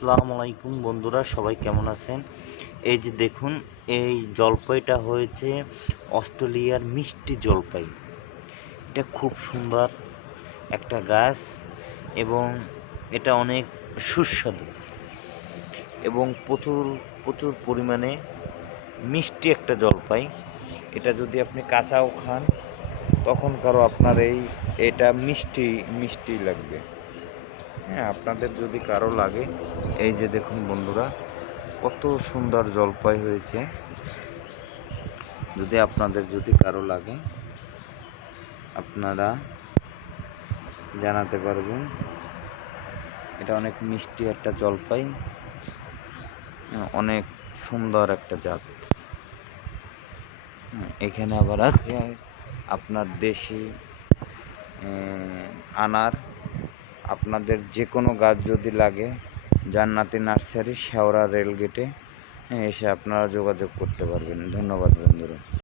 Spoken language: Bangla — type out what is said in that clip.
আসসালামু আলাইকুম বন্ধুরা, সবাই কেমন আছেন? এই যে দেখুন, এই জলপাইটা হয়েছে অস্ট্রেলিয়ার মিষ্টি জলপাই। এটা খুব সুন্দর একটা গাছ এবং এটা অনেক সুস্বাদু এবং প্রচুর প্রচুর পরিমাণে মিষ্টি একটা জলপাই। এটা যদি আপনি কাঁচাও খান তখনকারও আপনার এটা মিষ্টি মিষ্টি লাগবে। হ্যাঁ, আপনাদের যদি কারো লাগে, এই যে দেখুন বন্ধুরা, কত সুন্দর জলপাই হয়েছে। যদি কারো লাগে আপনারা জানাতে পারবেন। এটা অনেক মিষ্টি একটা জলপাই, অনেক সুন্দর একটা জাত। এখানে আবার আছে আপনার দেশি আনার। আপনাদের যে কোনো গাছ যদি লাগে, জান্নাতি নার্সারি, শেওড়া রেলগেটে এসে আপনারা যোগাযোগ করতে পারবেন। ধন্যবাদ বন্ধুরা।